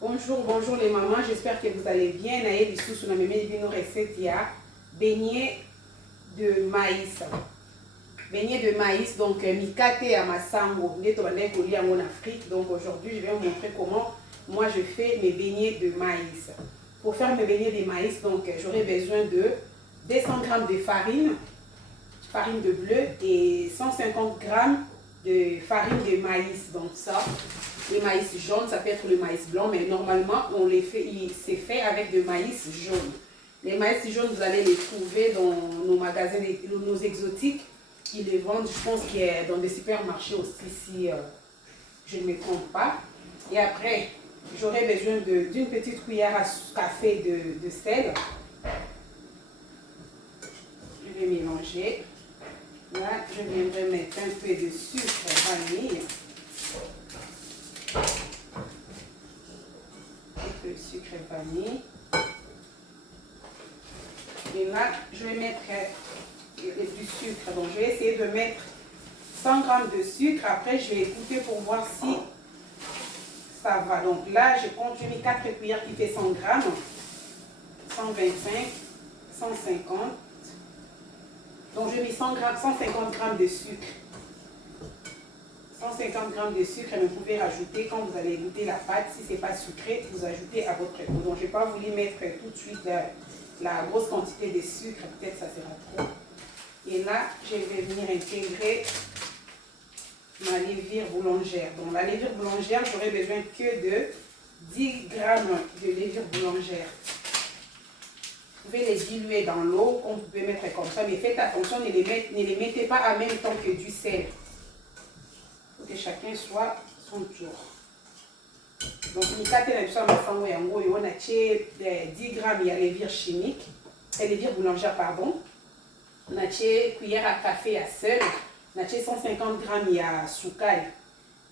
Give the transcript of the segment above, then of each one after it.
Bonjour, bonjour les mamans, j'espère que vous allez bien. Naïe sous sur la même recette, il y a beignet de maïs. Beignet de maïs, donc mikate à masango. En Afrique. Donc aujourd'hui, je vais vous montrer comment moi je fais mes beignets de maïs. Pour faire mes beignets de maïs, donc j'aurai besoin de 200 g de farine de bleu et 150 g de farine de maïs. Donc ça, le maïs jaune, ça peut être le maïs blanc, mais normalement, c'est fait avec du maïs jaune. Les maïs jaunes, vous allez les trouver dans nos magasins, nos exotiques. Ils les vendent, je pense qu'il y a dans des supermarchés aussi, si je ne me trompe pas. Et après, j'aurai besoin d'une petite cuillère à café de sel. Je vais mélanger. Là, je viendrai mettre un peu de sucre vanille. Un peu de sucre vanille. Et là, je vais mettre du sucre. Donc, je vais essayer de mettre 100 g de sucre. Après, je vais goûter pour voir si ça va. Donc là, j'ai mis 4 cuillères qui fait 100 g. 125, 150. Donc, j'ai mis 150 g de sucre. 150 g de sucre, et vous pouvez rajouter quand vous allez goûter la pâte. Si ce n'est pas sucré, vous ajoutez à votre goût. Donc, je n'ai pas voulu mettre tout de suite la grosse quantité de sucre. Peut-être ça sera trop. Et là, je vais venir intégrer ma levure boulangère. Donc, la levure boulangère, j'aurai besoin que de 10 g de levure boulangère. Vous pouvez les diluer dans l'eau, comme vous pouvez mettre comme ça, mais faites attention, ne les mettez pas en même temps que du sel. Il faut que chacun soit son tour. Donc, mikate na biso masango yango oyo on a 10 g ya levure chimique, levure boulangère pardon. On a cuillère à café à sel, on a 150 g ya sukali.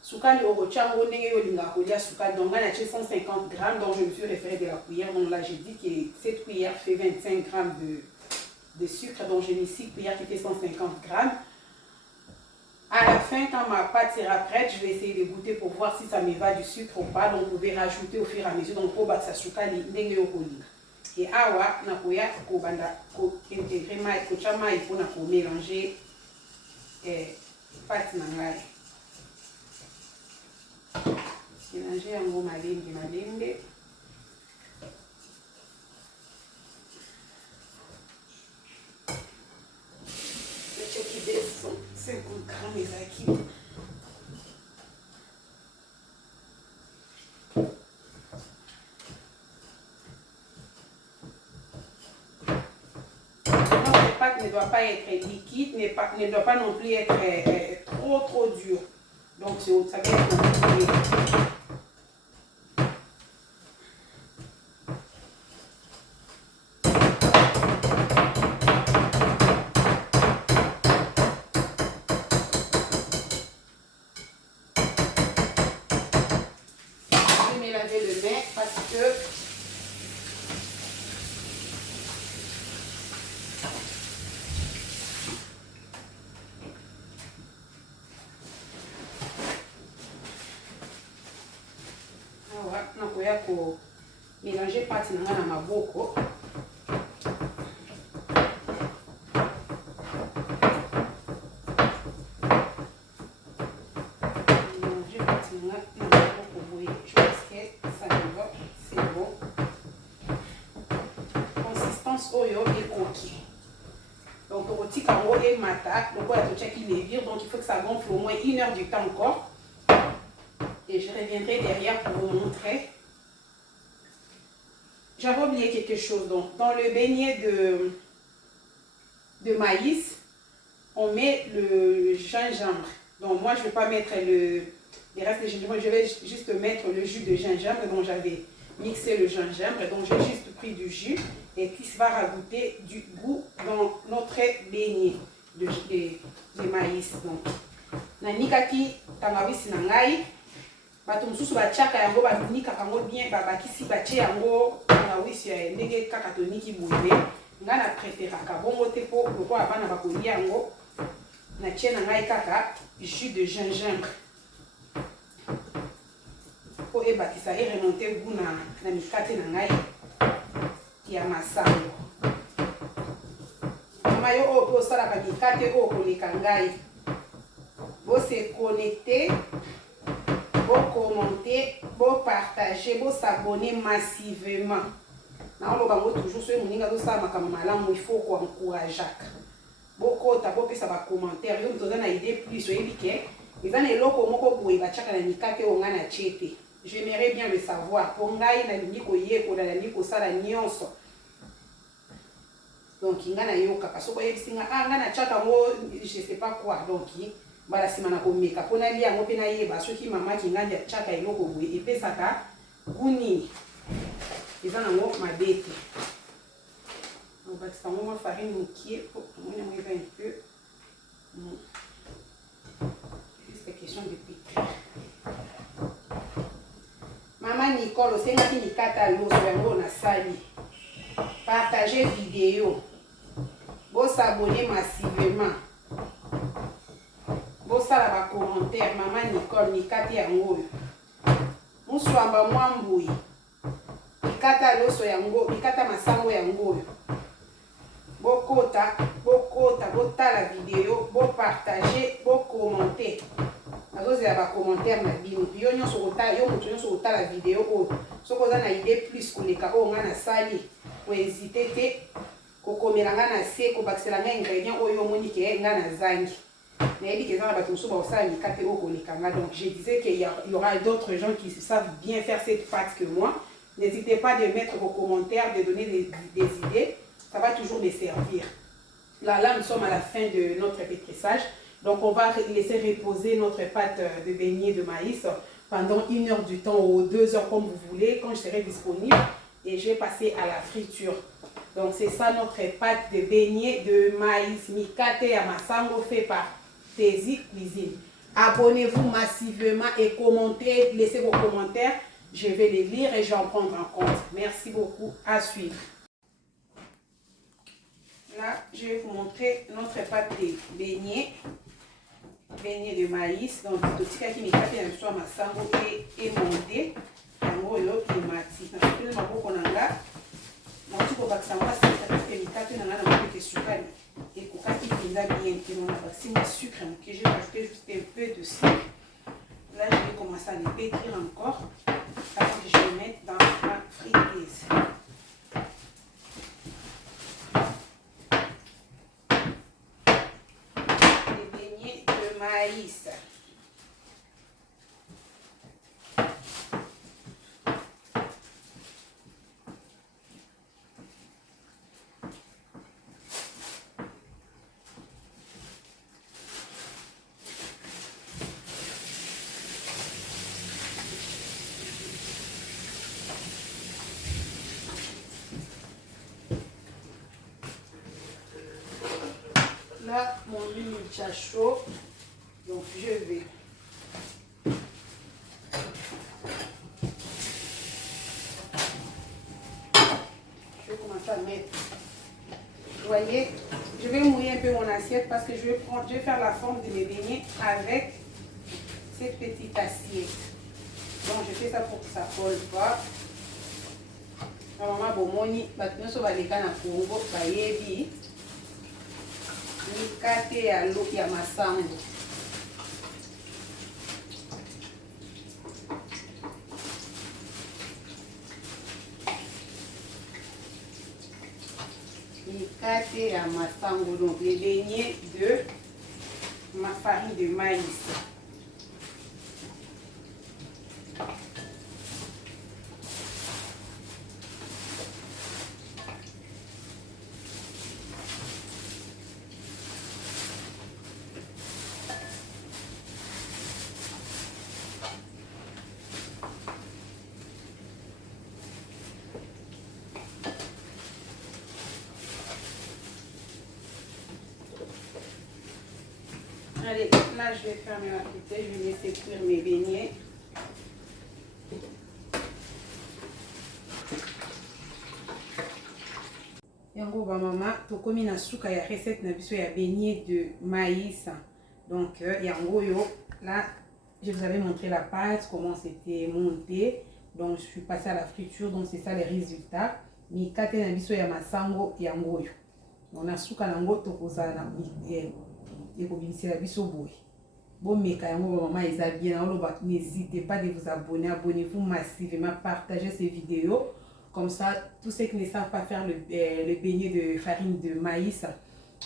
Sukali orochango ndenge yo linga kolia sukali, donc on a 150 g, donc je me suis référé de la cuillère. Donc là j'ai dit que cette cuillère fait 25 g de sucre, donc j'ai mis 6 cuillères qui fait 150 g. À la fin, quand ma pâte sera prête, je vais essayer de goûter pour voir si ça me va du sucre ou pas. Donc vous pouvez rajouter au fur et à mesure. Donc pour battre sa sukali ndenge yo kolinga. Et awa na koya ko banda ko intégrer mai ko chama il faut na ko mélanger pâte na ngai. Mélanger yango malenge. Je qui descend 50 g ezaki. La pâte ne doit pas être liquide, ne doit pas non plus être trop dur. Donc ça va être laver le nez parce que nakoya ko mélanger pâte na nga na maboko. Mélanger pâte na nga na maboko boye. Je pense que ça me va, c'est bon. Consistance oyo ekoki. Donc otika ngo e mata, donc on a tout checker les vire, donc il faut que ça gonfle au moins 1 heure du temps encore. Et je reviendrai derrière pour vous montrer. J'avais oublié quelque chose. Donc, dans le beignet de maïs, on met le gingembre. Donc, moi, je ne vais pas mettre les restes de gingembre. Je vais juste mettre le jus de gingembre. Donc, j'avais mixé le gingembre. Donc, j'ai juste pris du jus et qui va rajouter du goût dans notre beignet de maïs. Donc, nanikaki tangawisi nangai. Bato mususu bachaka yango banika kango bien babakisi bache yango na wisi ya ndenge kaka toniki boye nga na préféraka bongo te po loko abana bakolia yango na tie na ngai kaka jus de gingembre. po e bakisa e remonter goût na mikate na ngai ya masango. Mama yo o sala ka mikate o koleka ngai. Bo se connecter, bo commenter, bo partager, bo s'abonner massivement. Na oloba ngo toujours so moninga do sala makambo malamu, il faut ko encourager. Bo kota bo pesa ba commentaire yo mtoza na idée plus oyebi ke ezana eloko moko boye bachaka na mikate o nga na chete. J'aimerais bien le savoir. Po ngai na lingi ko yeko na lingi ko sala nyonso. Donc inga na yoka parce que yebisinga nga na chaka mo je sais pas quoi. Donc bala simana ko meka pona lia ngo pena yeba soki mama ki nga ya chaka eloko boye epesaka guni. Ezana ngo mabete. On va faire une farine moquée pour on va un peu. Juste question de pétrir. Maman Nicole, c'est moi qui m'y catalogue sur un sali. Partagez vidéo. Vous s'abonnez massivement. Vous savez la commentaire. Maman Nicole, m'y catalogue. Nous sommes moi mboui. M'y catalogue sur un go. M'y catalogue masango ya ngo. Bokota, bota la vidéo, bo partager, bo commenter. Azoze ya ba commentaire na bino. Yo nyonso kota, yo mutu nyonso kota la vidéo o. Soko za na idée plus koleka o nga na sali. Ko hésiter te ko komela nga na se ko bakisela nga ingrédient oyo moni ke nga na zangi. Na yebi ke za na bato musu ba osala mikate o koleka nga. Donc je disais qu'il y aura d'autres gens qui savent bien faire cette pâte que moi. N'hésitez pas de mettre vos commentaires, de donner des idées. Ça va toujours les servir. Là, nous sommes à la fin de notre pétrissage. Donc, on va laisser reposer notre pâte de beignet de maïs pendant 1 heure du temps ou 2 heures comme vous voulez, quand je serai disponible. Et je vais passer à la friture. Donc, c'est ça notre pâte de beignet de maïs mikate ya masango fait par Tezi Cuisine. Abonnez-vous massivement et commentez, laissez vos commentaires. Je vais les lire et je vais en prendre en compte. Merci beaucoup. À suivre. Là, je vais vous montrer notre pâte de beignet de maïs. Donc, tout ce qui est mis soit ma sango et mondé. Yango yo kimati. Na pele maboko nanga. Na tuko bakisanga c'est parce que mikate nanga na mpe sukali. Et kokaki pinda bien que on a passé du sucre que j'ai rajouté juste un peu de sucre. Là, je vais commencer à les pétrir encore. Parce que je vais mettre dans ma friteuse. Maïs. Là, mon huile est déjà chaud. Donc, je vais commencer à mettre. Vous voyez, je vais mouiller un peu mon assiette parce que je vais faire la forme de mes beignets avec cette petite assiette. Donc, je fais ça pour que ça ne colle pas. Maman bomoni, batinoso baleka na Congo, bayebi. Mikate ya loki ya masango. Mikate ya masango, donc les beignets de ma farine de maïs. Allez, là je vais fermer ma friteuse, je vais laisser cuire mes beignets. Yango ba mama, tokomi na suka ya recette na biso ya beignet de maïs. Donc yango yo, là je vous avais montré la pâte, comment c'était monté. Donc, je suis passée à la friture. Donc, c'est ça les résultats. Mikate na biso ya masango ya ngoyo. On a suka na ngo tokoza na ekobimisi la biso boy. Bon, meka yango maman eza bien. N'hésitez pas de vous abonner. Abonnez-vous massivement. Partagez ces vidéos. Comme ça, tous ceux qui ne savent pas faire le beignet de farine de maïs,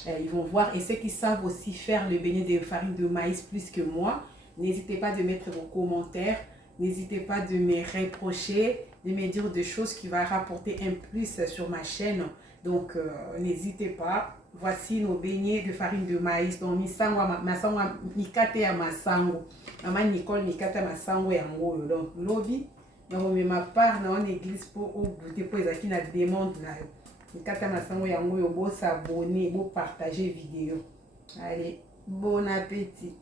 ils vont voir. Et ceux qui savent aussi faire le beignet de farine de maïs plus que moi, n'hésitez pas de mettre vos commentaires. N'hésitez pas de me reprocher, de me dire des choses qui vont rapporter un plus sur ma chaîne. Donc, n'hésitez pas. Voici nos beignets de farine de maïs. Donc, mikate ya masango. Maman Nicole, mikate ya masango ya ngoyo. Donc, lobby. Donc, ma part, dans l'église pour goûter pour les qui na demande na mikate ya masango ya ngoyo. Bon s'abonner, bon partager vidéo. Allez, bon appétit.